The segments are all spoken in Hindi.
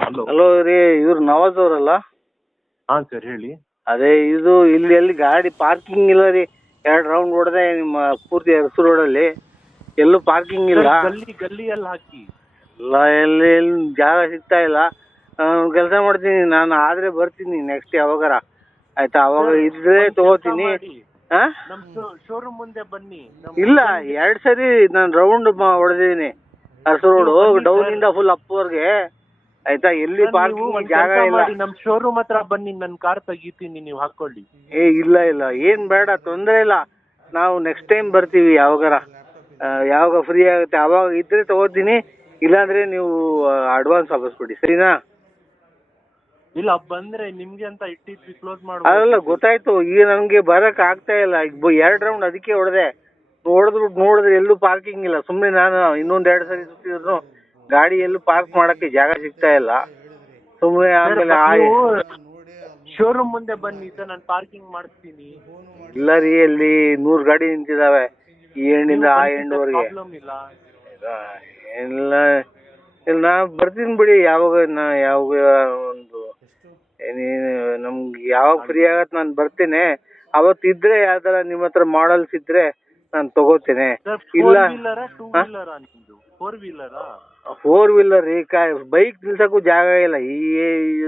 ಹಲೋ ಹಲೋ ರೀ, ಇವ್ರು ನವಾಜ್ ಅವರಲ್ಲ? ಹಾಂ ಸರ್ ಹೇಳಿ. ಅದೇ ಇದು ಇಲ್ಲಿ ಎಲ್ಲಿ ಗಾಡಿ ಪಾರ್ಕಿಂಗ್ ಇಲ್ಲ ರೀ. 2 ರೌಂಡ್ ಹೊಡೆದೆ ನಿಮ್ಮ ಪೂರ್ತಿ ಅರಸು ರೋಡಲ್ಲಿ, ಎಲ್ಲೂ ಪಾರ್ಕಿಂಗ್ ಇಲ್ಲ. ಗಲ್ಲಿಯಲ್ಲಿ ಹಾಕಿ. ಎಲ್ಲ ಎಲ್ಲಿ ಜಾಗ ಸಿಗ್ತಾ ಇಲ್ಲ. ಕೆಲಸ ಮಾಡ್ತೀನಿ ನಾನು, ಆದರೆ ಬರ್ತೀನಿ ನೆಕ್ಸ್ಟ್ ಯಾವಾಗಾರ, ಆಯ್ತಾ? ಅವಾಗ ಇದ್ರೆ ತಗೋತೀನಿ. ಹಾಂ, ನಮ್ಮ ಶೋರೂಮ್ ಮುಂದೆ ಬನ್ನಿ. ಇಲ್ಲ 2 ಸರಿ ನಾನು ರೌಂಡ್ ಹೊಡೆದಿದ್ದೀನಿ ಅರಸು ರೋಡು, ಡೌನಿಂದ ಫುಲ್ ಅಪ್ವರ್ಗೆ, ಆಯ್ತಾ? ಎಲ್ಲಿ ಪಾರ್ಕಿಂಗ್ ಜಾಗ ಇಲ್ಲ. ನಮ್ಮ ಶೋರೂಮ್ ಹತ್ರ ಬನ್ನಿ, ನನ್ನ ಕಾರ್ ತೆಗಿತೀನಿ, ನೀವು ಹಾಕೊಳ್ಳಿ. ಇಲ್ಲ ಏನ್ ಬೇಡ, ತೊಂದರೆ ಇಲ್ಲ. ನಾವು ನೆಕ್ಸ್ಟ್ ಟೈಮ್ ಬರ್ತೀವಿ ಯಾವಾಗಾರ, ಯಾವಾಗ ಫ್ರೀ ಆಗುತ್ತೆ ಅವಾಗ ಇದ್ರೆ ತಗೋತೀನಿ. ಇಲ್ಲಾಂದ್ರೆ ನೀವು ಅಡ್ವಾನ್ಸ್ ವಾಪಸ್ ಕೊಡಿ, ಸರಿನಾ? ಇಲ್ಲ ಬಂದ್ರೆ ನಿಮ್ಗೆ ಅಂತ ಇಟ್ಟಿದ್ವಿ, ಕ್ಲೋಸ್ ಮಾಡಿ. ಅದೆಲ್ಲ ಗೊತ್ತಾಯ್ತು. ಈಗ ನನಗೆ ಬರಕ್ ಆಗ್ತಾ ಇಲ್ಲ. 2 ರೌಂಡ್ ಅದಕ್ಕೆ ಹೊಡೆದೆ. ನೋಡಿದ್ರೆ ಎಲ್ಲೂ ಪಾರ್ಕಿಂಗ್ ಇಲ್ಲ. ಸುಮ್ಮನೆ ನಾನು ಇನ್ನೊಂದ್ 2 ಸರಿ ಸುತ್ತಿದ್ರು ಗಾಡಿ ಎಲ್ಲೂ ಪಾರ್ಕ್ ಮಾಡಕ್ಕೆ ಜಾಗ ಸಿಗ್ತಾ ಇಲ್ಲ. ಸುಮ್ಮನೆ ಆಮೇಲೆ ಶೋರೂಮ್ ಮುಂದೆ ಬನ್ನಿ ಸರ್, ನಾನು ಪಾರ್ಕಿಂಗ್ ಮಾಡಿಸ್ತೀನಿ. ಇಲ್ಲ ರೀ, ಅಲ್ಲಿ 100 ಗಾಡಿ ನಿಂತಿದಾವೆ, ಈ ಎಂಡಿಂದ ಆ ಎಂಡ್ವರೆಗೆ. ಇಲ್ಲ ನಾ ಬರ್ತೀನಿ ಬಿಡಿ. ಯಾವಾಗ ಒಂದು ನಮ್ಗೆ ಯಾವಾಗ ಫ್ರೀ ಆಗತ್ತೆ ನಾನು ಬರ್ತೇನೆ. ಅವತ್ತಿದ್ರೆ ಯಾವ್ದಾರ ನಿಮ್ಮ ಹತ್ರ ಮಾಡಲ್ಸ್ ಇದ್ರೆ ನಾನು ತಗೋತೇನೆ. ಇಲ್ಲ 4 ವೀಲರ್ ರೀ, ಬೈಕ್ ನಿಲ್ಸಕ್ಕೂ ಜಾಗ ಇಲ್ಲ ಈ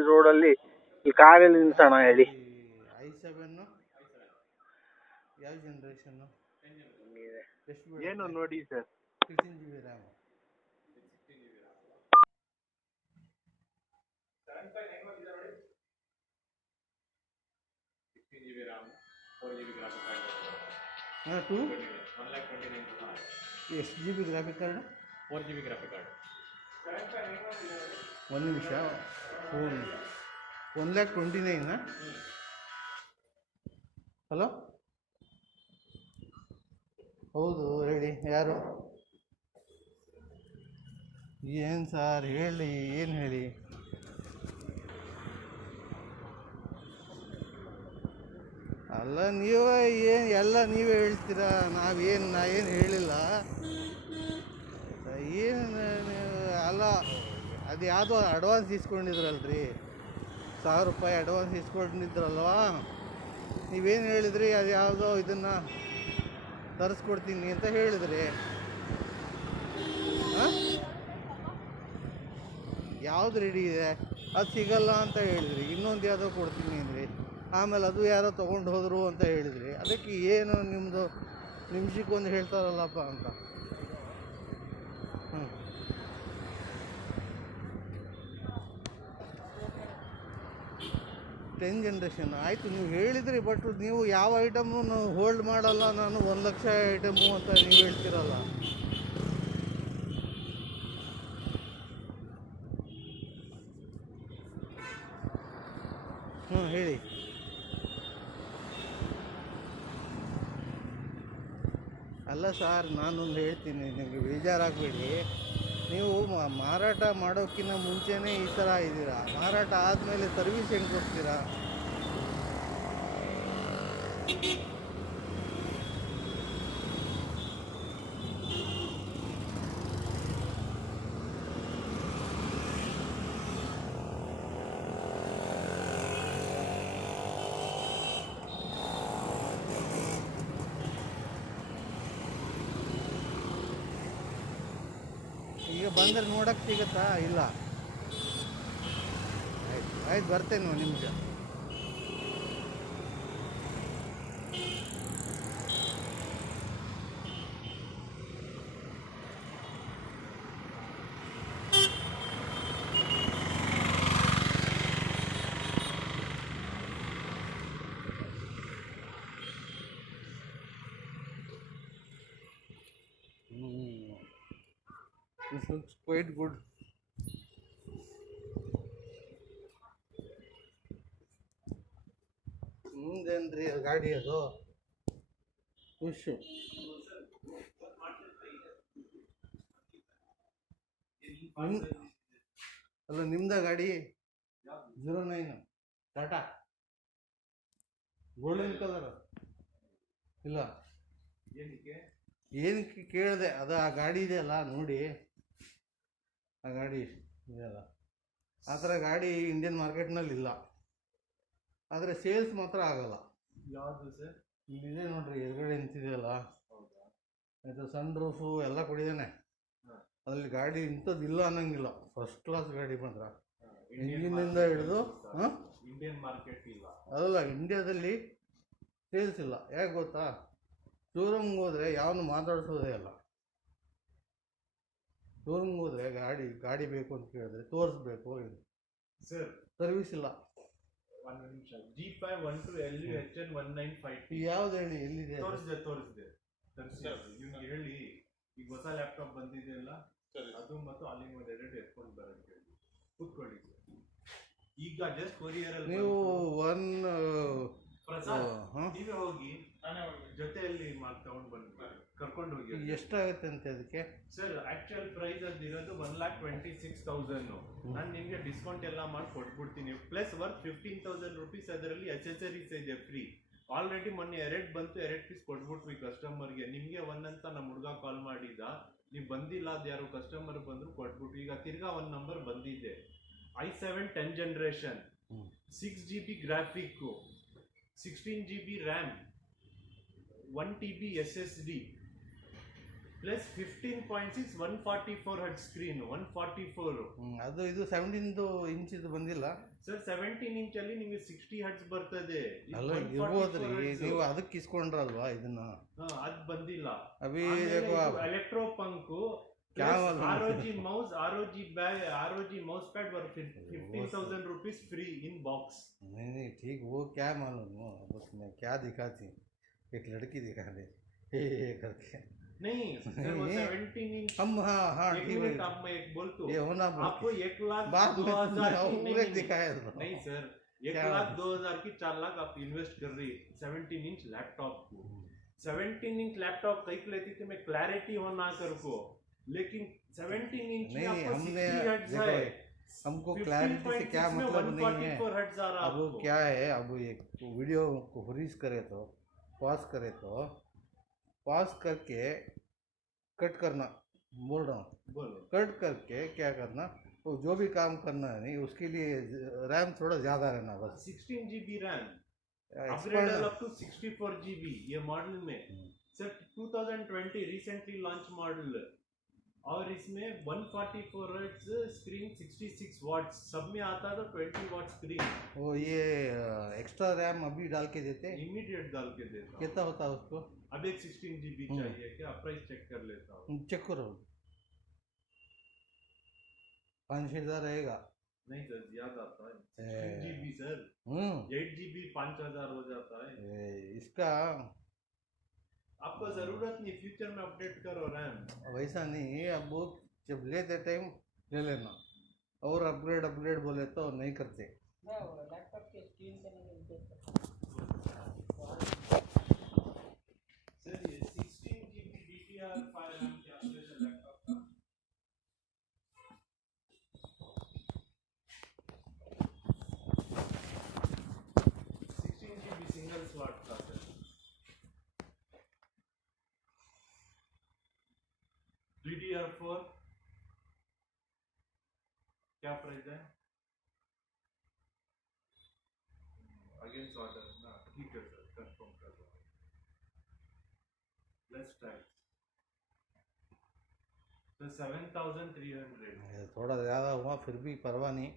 ರೋಡಲ್ಲಿ. ಈ ಕಾರಲ್ಲಿ ನಿಲ್ಸೋಣ ಹೇಳಿ? ಯಾವ ಜನರೇಷನ್ ಏನು ನೋಡಿ ಸರ್, 16 GB RAM. ಎಷ್ಟು GB graphic card? 4 GB graphic card. ಒಂದು ನಿಮಿಷ. 1,29,000? ಹಲೋ, ಹೌದು ಹೇಳಿ, ಯಾರು? ಏನು ಸರ್ ಹೇಳಿ, ಏನು ಹೇಳಿ? ಅಲ್ಲ ನೀವೇ ಎಲ್ಲ ನೀವೇ ಹೇಳ್ತೀರಾ, ನಾ ಏನು ಹೇಳಿಲ್ಲ. ಏನು ಅಲ್ಲ, ಅದು ಯಾವುದೋ ಅಡ್ವಾನ್ಸ್ ಇಸ್ಕೊಂಡಿದ್ರಲ್ರಿ, 1,000 ರೂಪಾಯಿ ಅಡ್ವಾನ್ಸ್ ಇಸ್ಕೊಂಡಿದ್ರಲ್ವಾ? ನೀವೇನು ಹೇಳಿದ್ರಿ, ಅದು ಯಾವುದೋ ಇದನ್ನು ತರಿಸ್ಕೊಡ್ತೀನಿ ಅಂತ ಹೇಳಿದ್ರಿ. ಹಾಂ, ಯಾವ್ದು ರೆಡಿ ಇದೆ? ಅದು ಸಿಗಲ್ಲ ಅಂತ ಹೇಳಿದ್ರಿ. ಇನ್ನೊಂದು ಯಾವುದೋ ಕೊಡ್ತೀನಿ ಅಂದ್ರಿ, ಆಮೇಲೆ ಅದು ಯಾರೋ ತೊಗೊಂಡು ಹೋದರು ಅಂತ ಹೇಳಿದ್ರಿ. ಅದಕ್ಕೆ ಏನು ನಿಮ್ಮದು ನಿಮಿಷಕ್ಕೊಂದು ಹೇಳ್ತಾರಲ್ಲಪ್ಪ ಅಂತ. 10 ಜನರೇಷನ್ ಆಯಿತು ನೀವು ಹೇಳಿದ್ರಿ. ಬಟ್ ನೀವು ಯಾವ ಐಟಮ್ನು ಹೋಲ್ಡ್ ಮಾಡಲ್ಲ, ನಾನು 1 ಲಕ್ಷ ಐಟಮು ಅಂತ ನೀವು ಹೇಳ್ತೀರಲ್ಲ. ಹೇಳಿ. ಅಲ್ಲ ಸರ್, ನಾನೊಂದು ಹೇಳ್ತೀನಿ, ನಿಮಗೆ ಬೇಜಾರಾಗಬೇಡಿ. ನೀವು ಮಾರಾಟ ಮಾಡೋಕ್ಕಿಂತ ಮುಂಚೆನೇ ಈ ಥರ ಇದ್ದೀರಾ, ಮಾರಾಟ ಆದಮೇಲೆ ಸರ್ವಿಸ್ ಹೆಂಗೆ ಕೊಡ್ತೀರಾ? ಈಗ ಬಂದರೆ ನೋಡೋಕ್ಕೆ ಸಿಗುತ್ತಾ? ಇಲ್ಲ. ಆಯ್ತು ಬರ್ತೇನೆ, ಒಂದು ನಿಮಿಷ. This looks quite good. ಮುಂದೇನ್ರಿ ಗಾಡಿ ಅದು ಖುಷು. ಅಲ್ಲ ನಿಮ್ದ ಗಾಡಿ 09 ಟಾಟಾ ಗೋಲ್ಡನ್ ಕಲರ್ ಇಲ್ಲ? ಏನಕ್ಕೆ ಕೇಳಿದೆ, ಅದು ಆ ಗಾಡಿ ಇದೆಯಲ್ಲ ನೋಡಿ, ಆ ಗಾಡಿ ಇದೆಯಲ್ಲ ಆ ಥರ ಗಾಡಿ ಇಂಡಿಯನ್ ಮಾರ್ಕೆಟ್ನಲ್ಲಿ ಇಲ್ಲ, ಆದರೆ ಸೇಲ್ಸ್ ಮಾತ್ರ ಆಗಲ್ಲ. ಯಾವುದು ಸರ್? ಇಲ್ಲಿದೆ ನೋಡ್ರಿ ಎದುರುಗಡೆ ನಿಂತಿದೆಯಲ್ಲ, ಹೌದಾ? ಇದು ಸನ್ ರೂಫು ಎಲ್ಲ ಕೊಡಿದ್ದಾನೆ. ಅದರಲ್ಲಿ ಗಾಡಿ ಇಂಥದ್ದು ಇಲ್ಲ ಅನ್ನಂಗಿಲ್ಲ, ಫಸ್ಟ್ ಕ್ಲಾಸ್ ಗಾಡಿ ಮಾತ್ರ. ಇಂಜಿನಿಂದ ಹಿಡಿದು ಇಂಡಿಯನ್ ಮಾರ್ಕೆಟ್ ಇಲ್ಲ. ಅದಲ್ಲ, ಇಂಡಿಯಾದಲ್ಲಿ ಸೇಲ್ಸ್ ಇಲ್ಲ. ಯಾಕೆ ಗೊತ್ತಾ? ಶೋರೂಮ್ಗೆ ಹೋದರೆ ಯಾವನು ಮಾತಾಡಿಸೋದೇ ಇಲ್ಲ. ಶೋರೂಮ್ಗೆ ಹೋದರೆ ಗಾಡಿ ಬೇಕು ಅಂತ ಕೇಳಿದ್ರೆ ತೋರಿಸ್ಬೇಕು, ಸರ್ ಸರ್ವಿಸ್ ಇಲ್ಲ. ಒಂದು ನಿಮಿಷ. G5 12 LU HN 1950 ಯಾವ್ದು ಹೇಳಿ, ಎಲ್ಲಿದೆ? ತೋರಿಸಿದೆ ಇವ್ನಿಗೆ ಹೇಳಿ, ಈಗ ಹೊಸ ಲ್ಯಾಪ್ಟಾಪ್ ಬಂದಿದೆಯಲ್ಲ ಅದು ಮತ್ತು ಅಲ್ಲಿ ಒಂದು ಎರಡು ಎತ್ಕೊಂಡು ಬರೋಕ್ಕೆ ಹೇಳಿ. ಕೂತ್ಕೊಳ್ಳಿ ಸರ್. ಈಗ ಜಸ್ಟ್ ಕೊರಿಯರ್ ಅಲ್ಲಿ ನೀವು ಪ್ರಸಾದ್ ನೀವೇ ಹೋಗಿ ಜೊತೆಯಲ್ಲಿ ತಗೊಂಡು ಬಂದು ಕರ್ಕೊಂಡು ಹೋಗಿ. ಎಷ್ಟಾಗುತ್ತೆ ಅಂತ ಅದಕ್ಕೆ? ಸರ್ ಆಕ್ಚುಯಲ್ ಪ್ರೈಸ್ ಅದಿರೋದು 1,26,000. ನಾನು ನಿಮಗೆ ಡಿಸ್ಕೌಂಟ್ ಎಲ್ಲ ಮಾಡಿ ಕೊಟ್ಬಿಡ್ತೀನಿ. Plus worth 15,000 rupees. ಅದರಲ್ಲಿ ಅಸೆಸರೀಸ್ ಇದೆ ಫ್ರೀ. ಆಲ್ರೆಡಿ ಮೊನ್ನೆ 2 ಬಂತು, 2 ಪೀಸ್ ಕೊಟ್ಬಿಟ್ವಿ ಕಸ್ಟಮರ್ಗೆ. ನಿಮಗೆ ಒಂದಂತ ನಮ್ಮ ಹುಡುಗ ಕಾಲ್ ಮಾಡಿದ, ನೀವು ಬಂದಿಲ್ಲ, ಅದು ಯಾರು ಕಸ್ಟಮರ್ ಬಂದ್ರು ಕೊಟ್ಬಿಟ್ವಿ. ಈಗ ತಿರ್ಗಾ ಒಂದು ನಂಬರ್ ಬಂದಿದೆ, i7 10th generation, 6GB graphic, 16GB RAM, 1TB SSD, plus 15.6 144 hurt screen, 144. ಅದು ಇದು 17 ಇಂಚಿದು ಬಂದಿಲ್ಲ ಸರ್. 17 ಇಂಚಲ್ಲಿ ನಿಮಗೆ 60 ಹರ್ಟ್ಸ್ ಬರ್ತದೆ. ಅಲ್ಲ, ಇರ್ಬೋದ್ರಿ, ನೀವು ಅದಕ್ಕೆ ಇಸ್ಕೊಂಡ್ರಲ್ವಾ ಇದನ್ನ? ಅದು ಬಂದಿಲ್ಲ. Electro punk, ROG mouse, ROG mouse pad were 15,000 rupees free in box. नहीं ठीक, वो क्या मालूम, बस मैं क्या दिखाती, एक लड़की दिखा दे हे करके। नहीं सर, वो 17 इंच हम हाँ एक ठीक है, मिनट, अब मैं एक बोलता हूँ, ये होना आपको 1,02,000 पूरे दिखाया तो नहीं सर, 1,02,000 की 4 लाख आप इन्वेस्ट कर रही 17 इंच लैपटॉप को। 17 इंच लैपटॉप कई लेती थी मैं, क्लैरिटी होना कर को, लेकिन 17 इंच में आपको 60 हर्ट्ज है। हमको क्लैरिटी से क्या मतलब नहीं है। अब वो क्या है, अब एक वीडियो को फ्रीज करे तो पॉज करके कट करना, बोल रहा हूँ, कट करके क्या करना, तो जो भी काम करना है नहीं, उसके लिए रैम थोड़ा ज़्यादा रहना बस। 16GB RAM upgradable up to 64GB ये मॉडल में सर। 2020 रिसेंटली लॉन्च मॉडल, और इसमें 144 हर्ट्ज स्क्रीन, 66 वाट्स, सब में आता है तो 20 वाट स्क्रीन। वो ये एक्स्ट्रा रैम अभी डाल के देते हैं? इमीडिएट डाल के देता हूँ। कितना होता है उसको? अब एक 16GB चाहिए क्या? प्राइस चेक कर लेता हूँ। चेक करो, 5-6 हज़ार रहेगा। नहीं सर, ज्यादा आता है 16GB सर। 8GB 5,000 हो जाता है। इसका आपको जरूरत नहीं, फ्यूचर में अपडेट करो रैम। वैसा नहीं, अब वो जब लेते टाइम ले लेना, और अपग्रेड बोले तो नहीं करते। लैपटॉप के स्क्रीन पे नहीं सर ये 16GB DDR5 रैम क्या स्पेशल लैपटॉप का? सिंगल स्लॉट का सर। DDR4 क्या प्राइस है? अगेंस्ट ऑर्डर ना, ठीक है सर, कंफर्म कर दो। लेट्स ट्राई तो 7,300। थोड़ा ज़्यादा हुआ, फिर भी परवाह नहीं।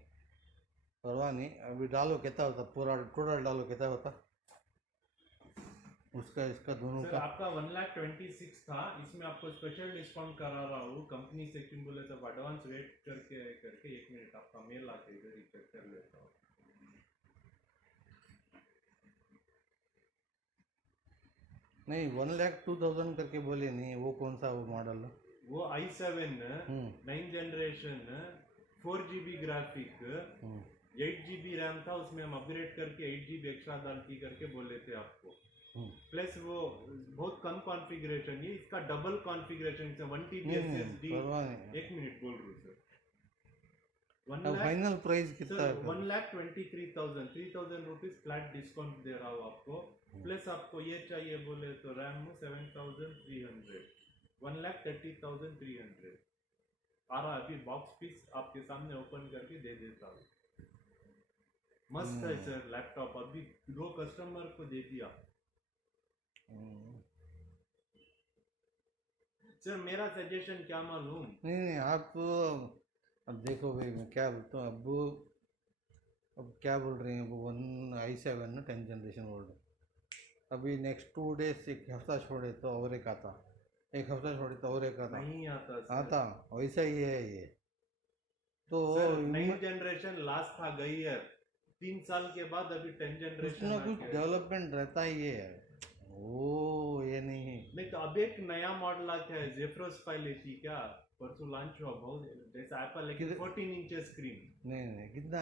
अभी डालो कितना होता, पूरा टोटल डालो कितना होता उसका इसका दोनों सर का? आपका 1,26,000 था, इसमें आपको स्पेशल डिस्काउंट करा रहा हूँ कंपनी से। क्यों बोले तो एडवांस वेट करके 1 मिनट आपका मेल आके इधर ही चेक कर लेता हूँ। नहीं 1,02,000 करके बोले नहीं, वो कौन सा वो मॉडल? वो i7 9th generation 4GB graphic 8GB RAM था, उसमें हम अपग्रेड करके 8GB एक्स्ट्रा डाल की करके बोले थे आपको। प्लस वो बहुत कम कॉन्फ़िगरेशन, ये इसका डबल कॉन्फ़िगरेशन है 1TB SSD। 1 मिनट बोल रहा हूँ सर। फाइनल प्राइस कितना? 1,23,000, 3,000 रुपीज फ्लैट डिस्काउंट दे रहा हूँ आपको। प्लस आपको ये चाहिए बोले तो रैम 7,300, 1,30,300। आ रहा अभी बॉक्स पीस आपके सामने ओपन करके दे देता हूँ। मस्त है सर लैपटॉप, अभी 2 कस्टमर को दे दिया। सर मेरा सजेशन क्या मालूम, नहीं नहीं, आप तो अब देखो भाई, मैं क्या बोलता हूँ अब क्या बोल रहे हैं वो, 1i7 ना 10th जनरेशन बोल रहे हैं। अभी नेक्स्ट 2 डेज, एक हफ्ता छोड़े तो और एक आता, एक हफ्ता छोड़े तो और एक आता नहीं आता सर। आता, वैसा ही है ये तो। सर नई जनरेशन लास्ट था गई है, 3 साल के बाद अभी 10 कुछ जनरेशन ना कुछ डेवलपमेंट रहता ही है वो, ये नहीं तो अब एक नया मॉडल आ गया है, जेफ्रोस 5 लेती क्या, परसों लॉन्च हुआ, बहुत जैसा एप्पल है, किधर- 14 इंच स्क्रीन, नहीं कितना,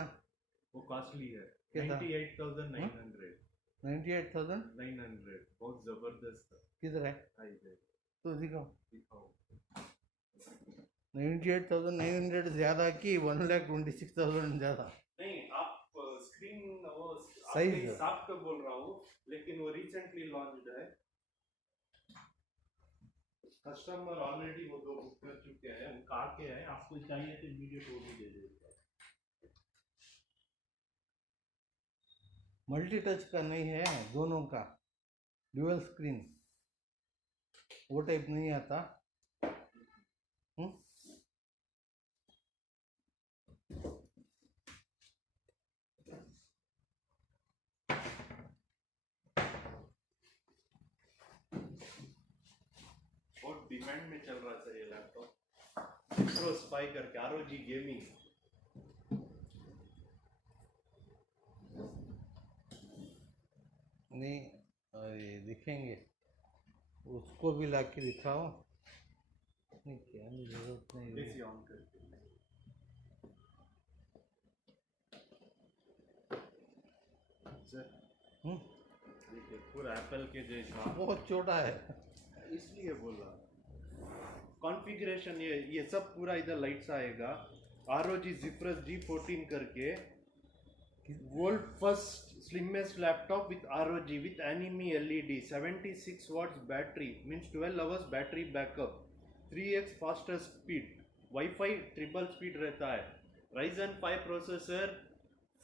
वो कॉस्टली है, कितना? 98,900। 98,000 900 बहुत जबरदस्त है। किधर है आई है, तो दिखाओ। दिखाओ। 98,900 ज्यादा की 1,26,000 ज्यादा। नहीं आप स्क्रीन वो Size? आपके हिसाब का बोल रहा हूँ, लेकिन वो रिसेंटली लॉन्च्ड है, कस्टमर ऑलरेडी वो 2 बुक कर चुके हैं, उनका आके है, आपको चाहिए तो इमीडिएट वो भी दे देगा। मल्टी टच का नहीं है, दोनों का ड्यूअल स्क्रीन, वो टाइप नहीं आता। हम्म? बहुत डिमांड में चल रहा है सर ये लैपटॉप, जेफ्रोस 5 करके, ROG गेमिंग। नहीं, अरे दिखेंगे, उसको भी ला के दिखाओ। नहीं क्या जरूरत नहीं है। एसी ऑन करके सर, हम्म? देखिए पूरा एप्पल के जैसा, बहुत छोटा है। इसलिए बोला कॉन्फ़िगरेशन, ये सब पूरा इधर लाइट्स आएगा, ROG Zephyrus G14 करके, world first slimmest laptop with ROG with anime LED, 76 watts battery, means 12 hours battery backup, 3x faster speed, WiFi triple speed रहता है, Ryzen 5 processor,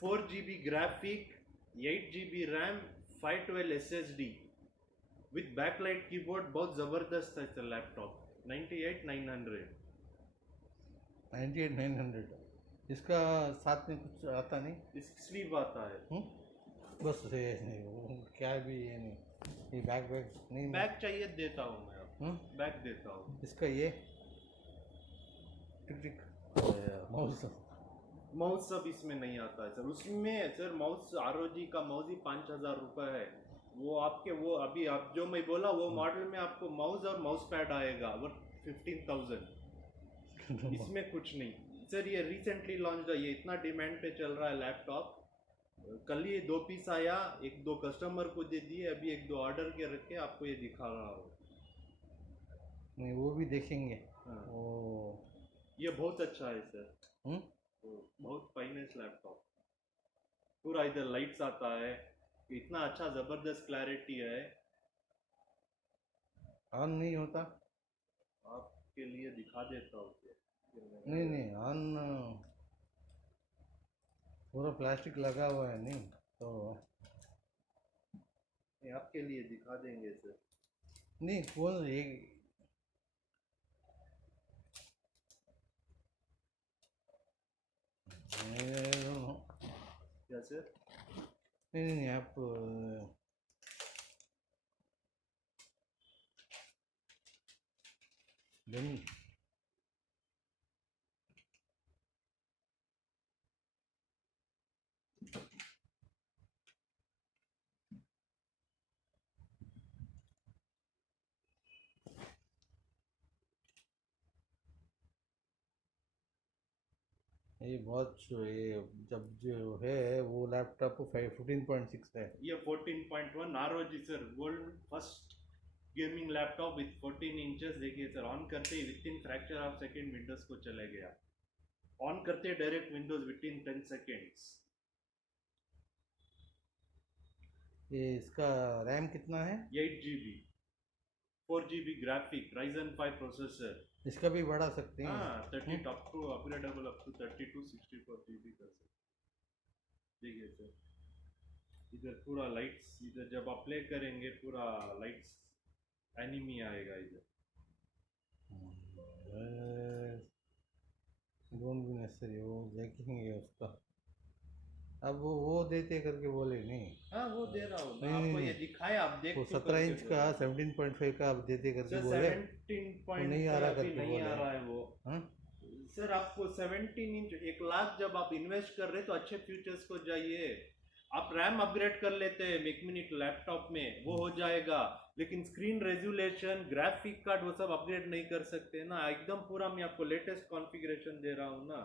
4GB graphic, 8GB RAM, 512 SSD with backlight keyboard, बहुत जबरदस्त है लैपटॉप। 98,900। 98,900 इसका साथ में कुछ आता नहीं? इसकी स्लीव आता है। बस ये नहीं, वो क्या भी ये नहीं, ये बैग नहीं। बैग चाहिए देता हूँ मैं आपको, बैग देता हूँ। इसका ये टिक टिक माउस माउस सब इसमें नहीं आता है सर, उसमें सर माउस ROG का माउस ही 5,000 रुपये है, वो आपके वो अभी आप जो मैं बोला वो मॉडल में आपको माउस और माउस पैड आएगा, वो 15,000, इसमें कुछ नहीं सर। ये रिसेंटली लॉन्च है, ये इतना डिमांड पे चल रहा है लैपटॉप, कल ही 2 पीस आया, 1-2 कस्टमर को दे दिए, अभी 1-2 ऑर्डर के रखे, आपको ये दिखा रहा हूँ। नहीं वो भी देखेंगे। हाँ। ओ ये बहुत अच्छा है सर, बहुत फाइनेस्ट लैपटॉप, पूरा इधर लाइट्स आता है, इतना अच्छा जबरदस्त क्लैरिटी है। ऑन नहीं होता? आपके लिए दिखा देता हूँ नहीं ऑन पूरा प्लास्टिक लगा हुआ है, नहीं तो आपके लिए दिखा देंगे सर। नहीं कौन ये क्या सर? नहीं आप देन ये बहुत ये जब जो है वो लैपटॉप 15.6 है। ये 14.1 ROG sir, world first gaming laptop with 14 inches. देखिए सर, ऑन करते ही within fraction of second Windows को चले गया, ऑन करते direct Windows within 10 seconds. ये इसका रैम कितना है? 8GB, 4GB graphic, Ryzen 5 processor, इसका भी बढ़ा सकते हैं। हाँ 30 top to upgradeable up to 32 64 GB कर सकते। देखिए सर इधर पूरा लाइट्स, इधर जब आप प्ले करेंगे पूरा लाइट्स एनिमी आएगा इधर। डोंट बी नेसेसरी, वो देखेंगे उसका। अब वो देते करके बोले नहीं। हाँ वो दे रहा हूँ नहीं, आपको, नहीं, ये दिखाया आप देख वो तो 17 करके इंच बोल का रहा हूँ। 17.5 का आप देते करके सर बोले। 17 नहीं आ रहा अभी करके नहीं बोले। आ रहा है वो। हाँ? सर आपको 17 इंच 1 लाख जब आप इन्वेस्ट कर रहे तो अच्छे फ्यूचर्स को जाइए। आप रैम अपग्रेड कर लेते हैं एक मिनट लैपटॉप में वो हो जाएगा, लेकिन स्क्रीन रेजोल्यूशन ग्राफिक कार्ड वो सब अपग्रेड नहीं कर सकते ना। एकदम पूरा मैं आपको लेटेस्ट कॉन्फ़िगरेशन दे रहा हूँ ना।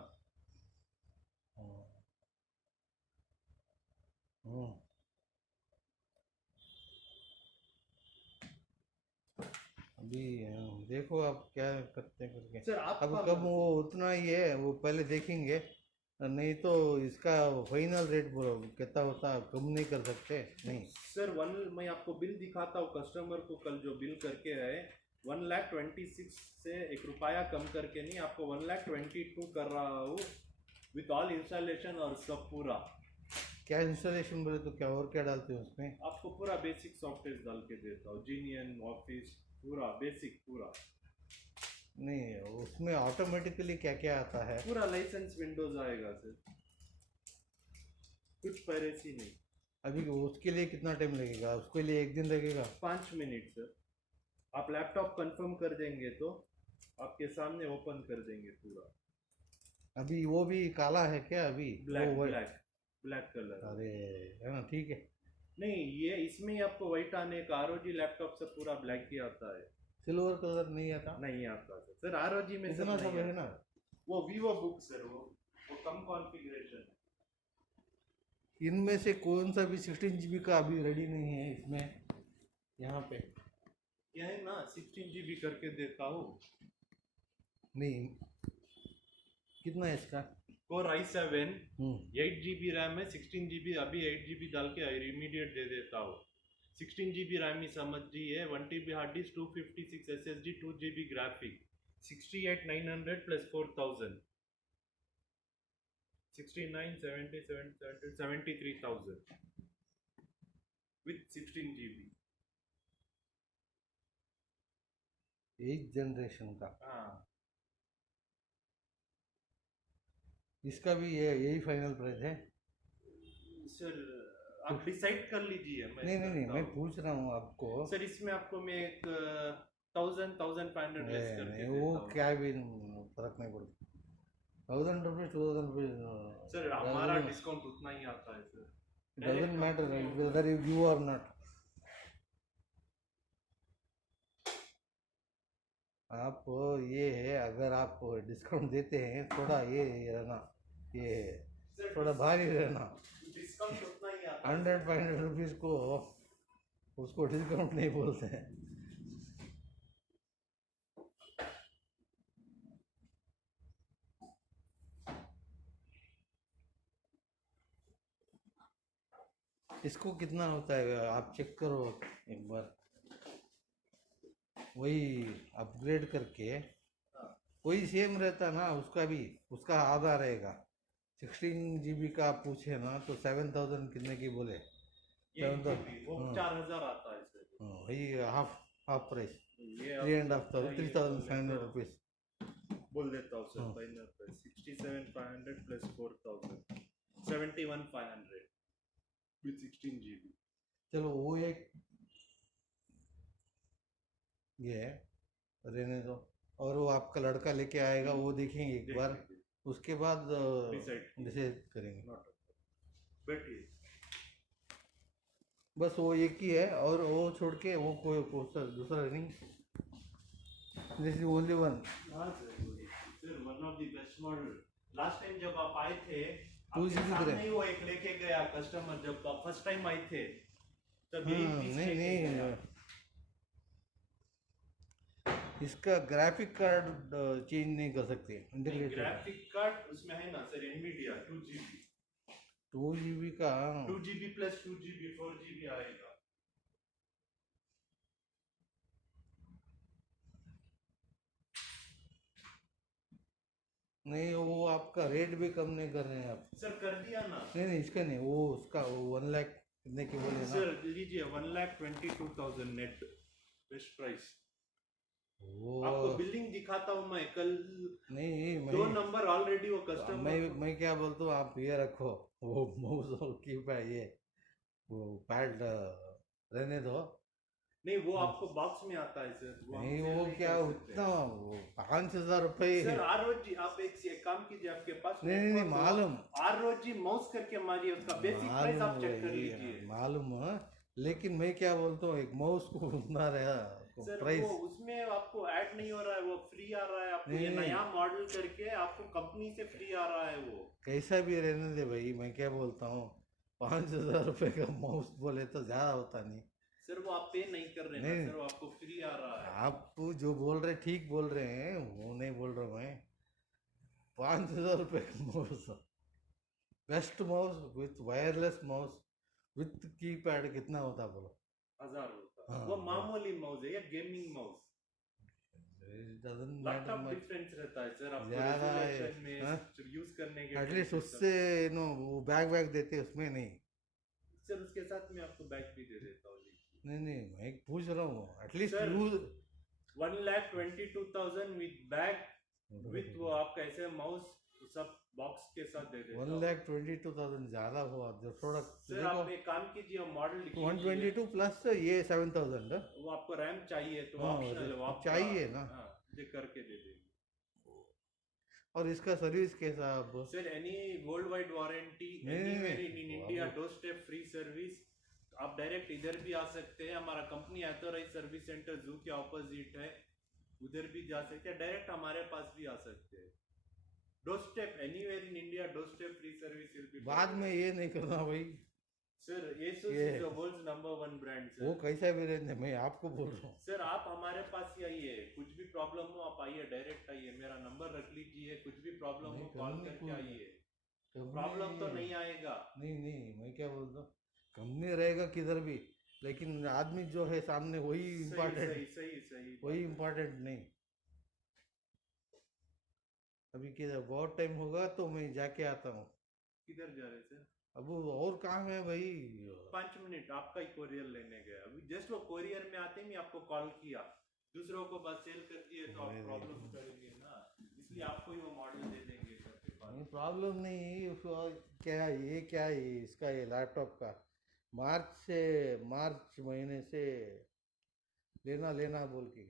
हम्म। अभी देखो आप क्या करते हैं करके। सर आप अब कब वो उतना ही है वो पहले देखेंगे, नहीं तो इसका फाइनल रेट कितना होता कम नहीं कर सकते नहीं। सर मैं आपको बिल दिखाता हूँ कस्टमर को, कल जो बिल करके आए 1,26,000 से 1 रुपया कम करके नहीं, आपको 1,22,000 कर रहा हूँ विथ ऑल इंस्टॉलेशन और सब पूरा। क्या इंस्टॉलेशन बोले तो क्या और क्या डालते हैं उसमें? आपको पूरा बेसिक सॉफ्टवेयर डाल के देता हूँ, जीनियन ऑफिस पूरा बेसिक पूरा। नहीं उसमें ऑटोमेटिकली क्या क्या आता है? पूरा लाइसेंस विंडोज आएगा सर, कुछ परेशानी नहीं। अभी उसके लिए कितना टाइम लगेगा? उसके लिए एक दिन लगेगा? 5 मिनट सर। आप लैपटॉप कंफर्म कर देंगे तो आपके सामने ओपन कर देंगे पूरा। अभी वो भी काला है क्या अभी? ब्लैक वो ब्लैक ब्लैक कलर। अरे है ना, ठीक है। नहीं ये इसमें ही आपको व्हाइट आने का, आरओजी लैपटॉप से पूरा ब्लैक ही आता है, सिल्वर कलर नहीं आता? नहीं आता सर आरओजी में इतना सब है ना। वो वीवो बुक सर, वो कम कॉन्फ़िगरेशन है। इनमें से कौन सा भी 16 GB का अभी रेडी नहीं है इसमें यहाँ पे? यह है ना 16 जीबी करके देता हूँ। नहीं कितना है इसका? कोर i7 हम्म 8 जीबी रैम है, 16 जीबी अभी 8 जीबी डाल के इमीडिएट दे देता हूँ। 16 जीबी रैम ही समझिए, 1 TB hard disk, 256 SSD, 2 GB graphic, 68,900 plus 4,000, 69, 70, 70, 73,000 with 16 GB. 8 generation का। हाँ इसका भी ये यही फाइनल प्राइस है? सर आप डिसाइड कर लीजिए। नहीं नहीं नहीं, मैं पूछ रहा हूँ आपको। सर इसमें आपको मैं एक 1,500 लेस करके वो देता हूँ। क्या भी फर्क नहीं पड़ता। 1000 रुपये 2000 रुपये सर हमारा डिस्काउंट उतना ही आता है sir. Doesn't matter whether you give और नॉट। आप ये है, अगर आप डिस्काउंट देते हैं थोड़ा ये रहना, ये थोड़ा भारी रहना। डिस्काउंट उतना ही आता है। 100-500 रुपीज़ को उसको डिस्काउंट नहीं बोलते हैं। इसको कितना होता है आप चेक करो एक बार, वही अपग्रेड करके वही सेम रहता ना उसका भी, उसका आधा रहेगा। 16 GB का आप पूछे ना तो 7000 कितने की बोले? ये GB, वो 4,000 आता है सर। वही हाफ प्राइस, ये 3,500 3,500 रुपीज़ बोल देता हूँ sir. Final price 67,500 plus 4,000, 71,500 with 16 GB। चलो वो एक ये रहने दो, और वो आपका लड़का लेके आएगा वो देखेंगे एक बार, उसके बाद डिसाइड करेंगे। बैठिए। बस वो एक ही है और वो छोड़ के वो कोई दूसरा नहीं, दिस इज ओनली वन। हाँ sir one of the best model. Last time जब आप आए थे 2 GB सामने ही वो एक लेके गया कस्टमर, जब आप फर्स्ट टाइम आए थे तब यही पीस नहीं लेके गया। नहीं, इसका ग्राफिक कार्ड चेंज नहीं कर सकते, इंटीग्रेटेड। ग्राफिक कार्ड उसमें है ना सर, एनवीडिया 2 GB। 2 GB का 2 GB प्लस 2 GB 4 GB आएगा। नहीं वो आपका रेट भी कम नहीं कर रहे हैं आप। सर कर दिया ना नहीं इसका नहीं, वो उसका वो 1 लाख कितने की बोले ना। सर, लीजिए 1,22,000 नेट बेस्ट प्राइस। वो आपको बिलिंग दिखाता हूँ मैं कल। नहीं 2 नंबर ऑलरेडी वो कस्टमर। मैं क्या बोलता हूँ, आप ये रखो वो माउस और कीपैड, ये वो पैड रहने दो। नहीं वो आपको बॉक्स में आता है सर, वो हम नहीं sell वो नहीं क्या कर सकते। उतना, वो 5,000 रुपये। सर ROG आप एक काम कीजिए, आपके पास नहीं मालूम, ROG माउस करके मारिए, उसका बेसिक प्राइस आप चेक कर लीजिए। मालूम है, लेकिन मैं क्या बोलता हूँ, एक माउस को उतना रहा सर प्राइस। वो उसमें आपको ऐड नहीं हो रहा है, वो फ्री आ रहा है आपको। ये नहीं। नया मॉडल करके आपको कंपनी से फ्री आ रहा है वो। कैसा भी रहने दे भाई, मैं क्या बोलता हूँ, 5,000 रुपये का माउस बोले तो ज़्यादा होता नहीं। सर वो आप पे नहीं कर रहे ना नहीं। सर, वो आपको फ्री आ रहा है। आप जो बोल रहे ठीक बोल रहे हैं, वो नहीं बोल रहा मैं। 5,000 रुपये का mouse, best mouse with wireless mouse with keypad कितना होता बोलो? 1000 होता है। हाँ, वो मामूली माउस है या gaming mouse. Doesn't laptop matter difference रहता है सर, आपको ज़्यादा है, रेजोल्यूशन में हाँ? यूज करने के एटलीस्ट time उससे नो वो बैग देते उसमें नहीं। सर उसके साथ मैं आपको बैग भी दे देता हूँ। नहीं मैं पूछ रहा हूँ at least sir, use. 1,22,000 with bag with वो आपका ऐसे माउस सब बॉक्स के साथ दे देता हूँ। 1,22,000 ज़्यादा हुआ जो प्रोडक्ट। सर आप एक काम कीजिए, मॉडल 122 प्लस ये 7,000 वो आपको रैम चाहिए तो हाँ, ऑप्शनल है वो आपका। चाहिए ना। हाँ, ये करके दे देंगे। और इसका सर्विस कैसा आप? Sir any world wide warranty, नहीं, एनीवेयर इन वो इंडिया, आप- डोर स्टेप फ्री सर्विस। आप डायरेक्ट इधर भी आ सकते हैं, हमारा कंपनी ऑथराइज सर्विस सेंटर जू के ऑपोजिट है, उधर भी जा सकते हैं, डायरेक्ट हमारे पास भी आ सकते हैं। Doorstep anywhere in India, doorstep free service will be. बाद में ये नहीं करना भाई। सर ASUS ये- is the world's number 1 brand sir. वो कैसा भी रहने, मैं आपको बोल रहा हूँ। सर आप हमारे पास ही आइए, कुछ भी प्रॉब्लम हो आप आइए, डायरेक्ट आइए, मेरा नंबर रख लीजिए, कुछ भी प्रॉब्लम नहीं, हो कॉल कंपनी करके को- आइए, कंपनी- प्रॉब्लम तो नहीं आएगा। नहीं मैं क्या बोलता हूँ, कंपनी रहेगा किधर भी, लेकिन आदमी जो है सामने वही सही इम्पोर्टेंट, सही सही सही वही बात है। इम्पोर्टेंट नहीं। अभी किधर बहुत टाइम होगा तो मैं जाके आता हूँ। किधर जा रहे सर? अब वो और काम है भाई। 5 मिनट आपका ही कोरियर लेने गया, अभी जस्ट वो कोरियर में आते ही आपको कॉल किया, दूसरों को बस सेल कर दिए तो आप प्रॉब्लम करेंगे ना, इसलिए आपको ही वो मॉडल दे देंगे सर के पास। प्रॉब्लम नहीं उसको। क्या है इसका, ये लैपटॉप का मार्च महीने से लेना बोल के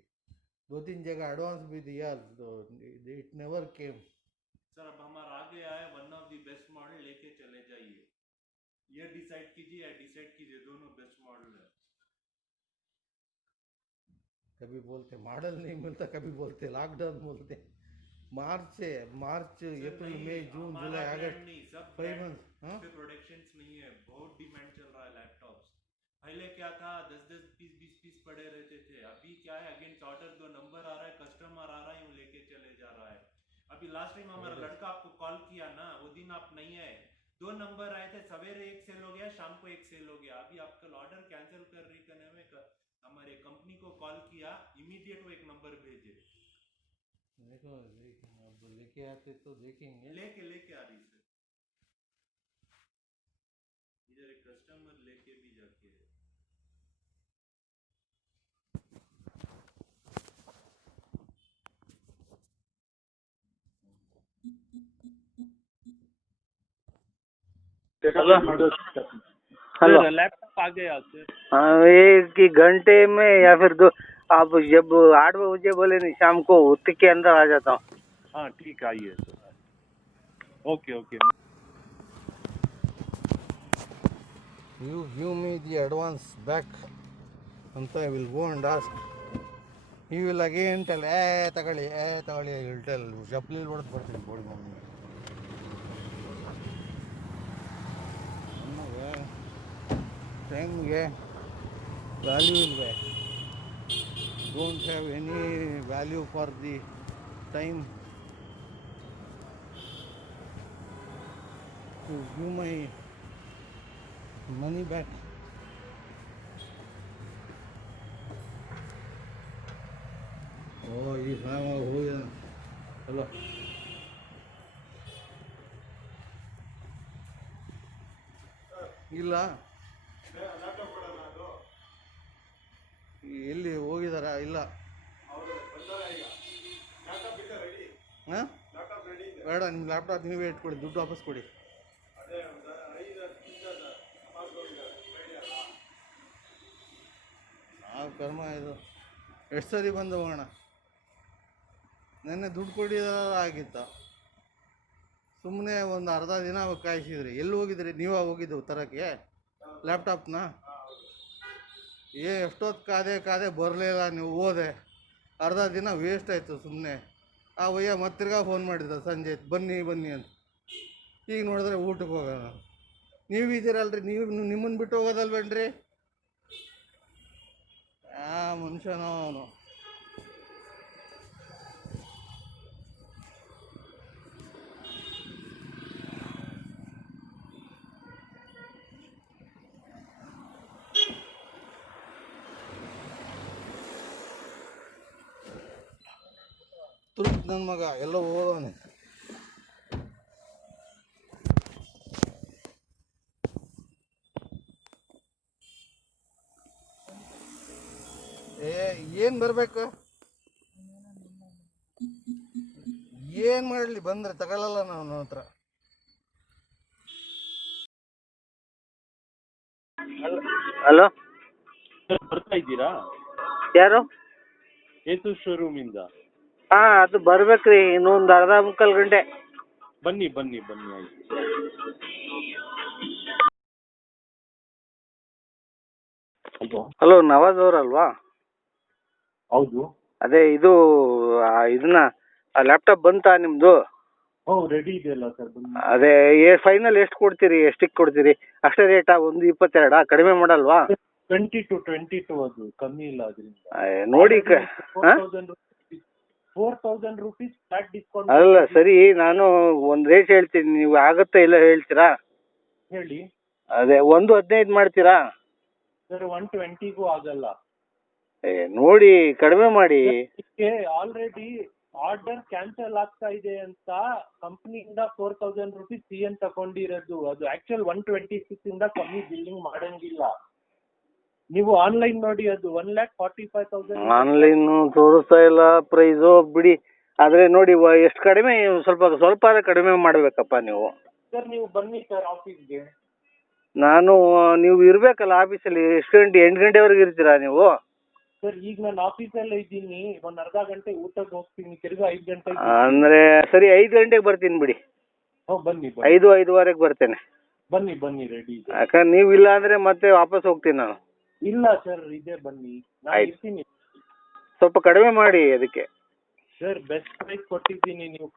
2-3 जगह एडवांस भी दिया तो इट नेवर केम। सर अब हमारा आ गया है, one of the best model लेके चले जाइए, ये डिसाइड कीजिए, दोनों बेस्ट मॉडल है। कभी बोलते मॉडल नहीं मिलता, कभी बोलते लॉकडाउन बोलते। मार्च अप्रैल मई जून जुलाई अगस्त सब 5 मंथ्स। हाँ पे प्रोडक्शंस नहीं है, बहुत डिमांड चल रहा है लैपटॉप्स। पहले क्या था, 10-10 पीस 20 पीस पड़े रहते थे, अभी क्या है अगेंस्ट ऑर्डर 2 नंबर आ रहा है, कस्टमर आ रहा है, यूं लेके चले जा रहा है। अभी लास्ट टाइम हमारा लड़का आपको कॉल किया ना, वो दिन आप नहीं आए, 2 नंबर आए थे, सवेरे 1 सेल हो गया, शाम को 1 सेल हो गया। अभी आपका ऑर्डर कैंसिल कर रही करने में हमारे कंपनी को कॉल किया, इमीडिएट वो 1 नंबर भेजे। देखो अब लेके आते तो देखेंगे। लेके आ रही सर, इधर एक कस्टमर लेके भी जाके है। हेलो लैपटॉप आ गया सर। हाँ, एक ही घंटे में या फिर दो, आप जब 8 बजे बोले नहीं शाम को उतने के अंदर आ जाता हूँ। हाँ ठीक, आइए sir. Okay You give me the advance back and I will go and ask. He will again tell, ತಗೊಳ್ಳಿ he will tell, ಚಪ್ಪಲಿ ಹೊಡೆದು ಬರ್ತೀನಿ ಬೋಡಿ ಮಮ್ಮಿ. ಟೈಮ್ಗೆ ವ್ಯಾಲ್ಯೂ ಇಲ್ವೇ, don't have any value for the time to give my money back. Oh, ये काम हो गया। चलो ಇಲ್ಲ ಎಲ್ಲಿ ಹೋಗಿದಾರ ಇಲ್ಲ ಹಾಂ ಬೇಡ ನಿಮ್ಮ ಲ್ಯಾಪ್ಟಾಪ್ ನೀವೇ ಇಟ್ಕೊಡಿ, ದುಡ್ಡು ವಾಪಸ್ ಕೊಡಿ. ಯಾವ ಕರ್ಮ ಇದು, ಎಷ್ಟು ಸರಿ ಬಂದು ಹೋಗೋಣ. ನೆನ್ನೆ ದುಡ್ಡು ಕೊಡಿದಾರ ಆಗಿತ್ತ, ಸುಮ್ಮನೆ ಒಂದು ಅರ್ಧ ದಿನ ಕಾಯಿಸಿದ್ರಿ. ಎಲ್ಲಿ ಹೋಗಿದ್ರಿ ನೀವೇ ಹೋಗಿದ್ದೆವು ತರಕ್ಕೆ ಲ್ಯಾಪ್ಟಾಪ್ನ? ಎಷ್ಟೊತ್ತು ಕಾದೆ ಬರಲಿಲ್ಲ, ನೀವು ಹೋದೆ, ಅರ್ಧ ದಿನ ವೇಸ್ಟ್ ಆಯಿತು ಸುಮ್ಮನೆ. ಆ ವಯ್ಯ ಮತ್ತೆ ತಿರ್ಗಾ ಫೋನ್ ಮಾಡಿದ್ದ ಸಂಜೆ, ಬನ್ನಿ ಅಂತ. ಈಗ ನೋಡಿದ್ರೆ ಊಟಕ್ಕೆ ಹೋಗೋಣ. ನೀವು ಇದ್ದೀರಲ್ರಿ, ನಿಮ್ಮನ್ನು ಬಿಟ್ಟು ಹೋಗೋದಲ್ವೇನ್ರಿ? ಮನುಷ್ಯನೋ ಅವನು. ತುರ್ಕ್ ನನ್ನ ಮಗ ಎಲ್ಲ ಹೋಗೋನೆ. ಏನು ಬರಬೇಕು, ಏನು ಮಾಡಲಿ, ಬಂದರೆ ತಗೊಳ್ಳಲ್ಲ ನಾವು ನನ್ನ ಹತ್ರ. ಹಲೋ, ಬರ್ತಾ ಇದ್ದೀರಾ? ಯಾರು? ಏಸು ಶೋರೂಮ್ ಇಂದ. ಹಾಂ, ಅದು ಬರ್ಬೇಕ್ರಿ, ಇನ್ನೊಂದು ಅರ್ಧ ಮುಕ್ಕಾಲು ಗಂಟೆ. ಬನ್ನಿ ಆಯ್ತು. ಹಲೋ, ನವಾಜ್ ಅವರಲ್ವಾ? ಹೌದು. ಅದೇ ಇದು ಇದನ್ನ ಲ್ಯಾಪ್ಟಾಪ್ ಬಂತಾ ನಿಮ್ಮದು? ರೆಡಿ ಇದೆಯಲ್ಲ ಸರ್. ಅದೇ ಫೈನಲ್ ಎಷ್ಟು ಕೊಡ್ತೀರಿ, ಎಷ್ಟಕ್ಕೆ ಕೊಡ್ತೀರಿ? ಅಷ್ಟೇ ರೇಟಾ? 1.22 ಕಡಿಮೆ ಮಾಡಲ್ವಾ? 22 ಅದು ಕಮ್ಮಿ ಇಲ್ಲ ಅದರಿಂದ. ನೋಡಿ 4,000 rupees ಫ್ಲಾಟ್ ಡಿಸ್ಕೌಂಟ್. ಅಲ್ಲ ಸರಿ, ನಾನು ಒಂದು ರೇಟ್ ಹೇಳ್ತೀನಿ, ನೀವು ಆಗುತ್ತಾ ಇಲ್ಲ ಹೇಳ್ತೀರಾ? ಹೇಳಿ. ಅದೇ 1.15 ಮಾಡ್ತೀರಾ? ಸರ್ 120ಗೂ ಆಗಲ್ಲ. ನೋಡಿ ಕಡಿಮೆ ಮಾಡಿ. ಆಲ್ರೆಡಿ ಆರ್ಡರ್ ಕ್ಯಾನ್ಸಲ್ ಆಗ್ತಾ ಇದೆ ಅಂತ ಕಂಪ್ನಿಯಿಂದ 4,000 rupees CN ತಗೊಂಡಿರೋದು. ಅದು ಆಕ್ಚುಲ್ 126 ಇಂದ ಕಮ್ಮಿ ಬಿಲ್ಲಿಂಗ್ ಮಾಡಂಗಿಲ್ಲ. ನೀವು ಆನ್ಲೈನ್ ನೋಡಿ, ಅದು 1,45,000. ಆನ್ಲೈನ್ ತೋರಿಸ್ತಾ ಇಲ್ಲ ಪ್ರೈಸು, ಬಿಡಿ. ಆದ್ರೆ ನೋಡಿ ಎಷ್ಟು ಕಡಿಮೆ, ಸ್ವಲ್ಪ ಕಡಿಮೆ ಮಾಡ್ಬೇಕಪ್ಪ ನೀವು. ಸರ್ ನೀವು ಬನ್ನಿ ಸರ್ ಆಫೀಸ್ಗೆ. ನೀವು ಇರ್ಬೇಕಲ್ಲ ಆಫೀಸಲ್ಲಿ. ಎಷ್ಟು ಗಂಟೆ? 8 ಗಂಟೆವರೆಗೆ ಇರ್ತೀರಾ ನೀವು? ಸರ್ ಈಗ ನಾನು ಆಫೀಸಲ್ಲೇ ಇದ್ದೀನಿ, ಒಂದು ಅರ್ಧ ಗಂಟೆ ಊಟಕ್ಕೆ ಹೋಗ್ತೀನಿ, ತಿರ್ಗಾ 5 ಗಂಟೆಗೆ. ಅಂದ್ರೆ ಸರಿ, 5 ಗಂಟೆಗೆ ಬರ್ತೀನಿ ಬಿಡಿ. ಬನ್ನಿ 5:05ವರೆಗೆ ಬರ್ತೇನೆ. ಬನ್ನಿ ರೆಡಿ. ಯಾಕಂದ್ರೆ ನೀವು ಇಲ್ಲ ಅಂದ್ರೆ ಮತ್ತೆ ವಾಪಸ್ ಹೋಗ್ತೀನಿ ನಾನು. ಇಲ್ಲ ಸರ್, ಇದೇ ಬನ್ನಿ, ನಾನು ಇರ್ತೀನಿ. ಸ್ವಲ್ಪ ಕಡಿಮೆ ಮಾಡಿ ಅದಕ್ಕೆ. ಸರ್ ಬೆಸ್ಟ್ ಪ್ರೈಸ್ ಕೊಟ್ಟಿದ್ದೀನಿ, ನೀವು